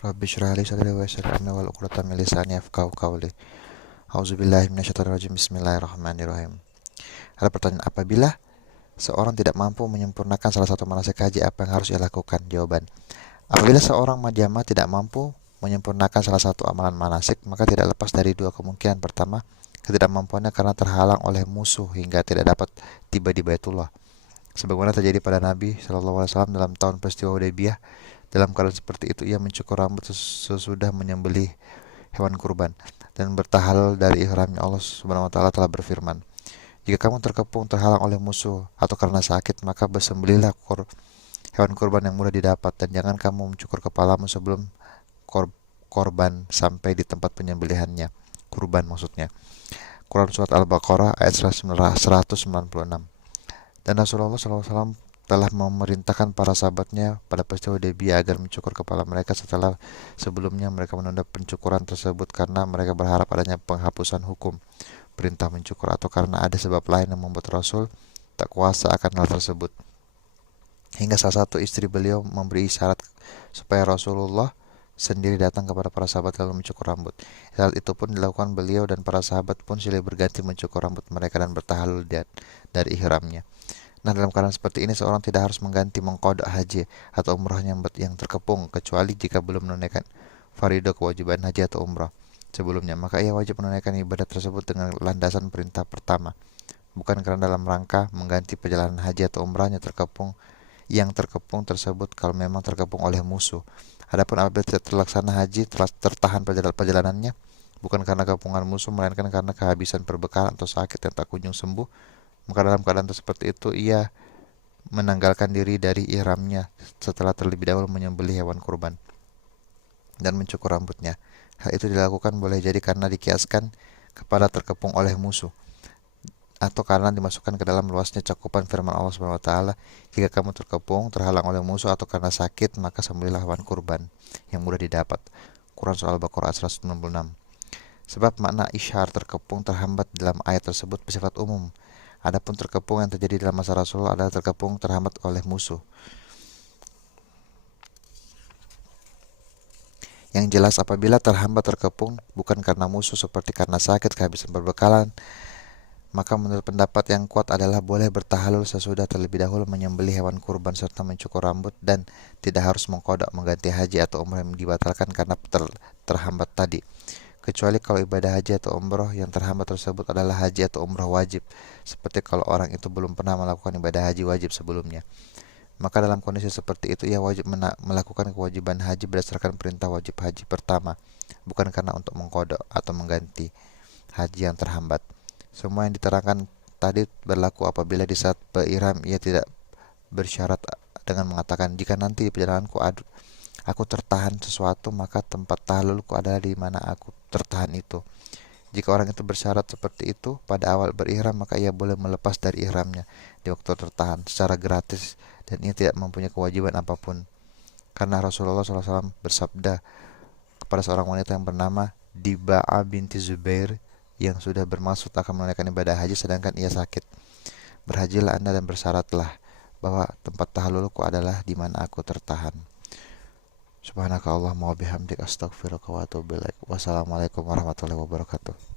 Rabbi shrah li sadri wa yassir li amri wahlul 'uqdatam min lisani yafqahu qawli. A'udzubillahi minasyaitonir rajim. Bismillahirrahmanirrahim. Ada pertanyaan, apabila seorang tidak mampu menyempurnakan salah satu manasik haji, apa yang harus ia lakukan? Jawaban: apabila seorang jamaah tidak mampu menyempurnakan salah satu amalan manasik, maka tidak lepas dari dua kemungkinan. Pertama, ketidakmampuannya karena terhalang oleh musuh hingga tidak dapat tiba di Baitullah, sebagaimana terjadi pada Nabi Shallallahu Alaihi Wasallam dalam tahun peristiwa Hudaybiyah. Dalam keadaan seperti itu, ia mencukur rambut sesudah menyembelih hewan kurban dan bertahalal dari ihramnya. Allah Subhanahu wa taala telah berfirman, "Jika kamu terkepung terhalang oleh musuh atau karena sakit, maka bersembelihlah hewan kurban yang mudah didapat, dan jangan kamu mencukur kepalamu sebelum korban sampai di tempat penyembelihannya." Kurban maksudnya. Quran Surat Al-Baqarah ayat 196. Dan Rasulullah SAW telah memerintahkan para sahabatnya pada peristiwa Hudaybiyah agar mencukur kepala mereka setelah sebelumnya mereka menunda pencukuran tersebut karena mereka berharap adanya penghapusan hukum perintah mencukur, atau karena ada sebab lain yang membuat Rasul tak kuasa akan hal tersebut. Hingga salah satu istri beliau memberi isyarat supaya Rasulullah sendiri datang kepada para sahabat lalu mencukur rambut. Saat itu pun dilakukan, beliau dan para sahabat pun silih berganti mencukur rambut mereka dan bertahalul dari ihramnya. Nah, dalam keadaan seperti ini seorang tidak harus mengganti mengkodok haji atau umrahnya yang terkepung, kecuali jika belum menunaikan faridah kewajiban haji atau umrah sebelumnya. Maka ia wajib menunaikan ibadah tersebut dengan landasan perintah pertama, bukan karena dalam rangka mengganti perjalanan haji atau umrahnya yang terkepung tersebut kalau memang terkepung oleh musuh. Adapun apabila tidak terlaksana haji, telah tertahan perjalanannya, bukan karena kepungan musuh, melainkan karena kehabisan perbekalan atau sakit yang tak kunjung sembuh, maka dalam keadaan seperti itu ia menanggalkan diri dari ihramnya setelah terlebih dahulu menyembelih hewan kurban dan mencukur rambutnya. Hal itu dilakukan boleh jadi karena dikiaskan kepada terkepung oleh musuh, atau karena dimasukkan ke dalam luasnya cakupan firman Allah Subhanahu wa taala, "Jika kamu terkepung, terhalang oleh musuh atau karena sakit, maka sembelihlah hewan kurban yang mudah didapat." Quran Surah Al-Baqarah 196. Sebab makna isyar terkepung terhambat dalam ayat tersebut bersifat umum. Adapun terkepung yang terjadi dalam masa Rasulullah adalah terkepung terhambat oleh musuh. Yang jelas, apabila terhambat terkepung bukan karena musuh seperti karena sakit, kehabisan perbekalan, maka menurut pendapat yang kuat adalah boleh bertahalul sesudah terlebih dahulu menyembelih hewan kurban serta mencukur rambut, dan tidak harus mengkodok mengganti haji atau umrah yang dibatalkan karena terhambat tadi, kecuali kalau ibadah haji atau umrah yang terhambat tersebut adalah haji atau umrah wajib, seperti kalau orang itu belum pernah melakukan ibadah haji wajib sebelumnya. Maka dalam kondisi seperti itu ia wajib melakukan kewajiban haji berdasarkan perintah wajib haji pertama, bukan karena untuk mengkodok atau mengganti haji yang terhambat. Semua yang diterangkan tadi berlaku apabila di saat berihram ia tidak bersyarat dengan mengatakan, "Jika nanti di perjalananku aku tertahan sesuatu, maka tempat tahalulku adalah di mana aku tertahan itu." Jika orang itu bersyarat seperti itu pada awal berihram, maka ia boleh melepas dari ihramnya di waktu tertahan secara gratis, dan ia tidak mempunyai kewajiban apapun. Karena Rasulullah SAW bersabda kepada seorang wanita yang bernama Diba'a binti Zubair yang sudah bermaksud akan menunaikan ibadah haji sedangkan ia sakit, "Berhajilah Anda dan bersyaratlah bahwa tempat tahallulku adalah di mana aku tertahan." Subhanakallahumma wa bihamdik, astaghfiruka wa atubu ilaik. Wassalamualaikum warahmatullahi wabarakatuh.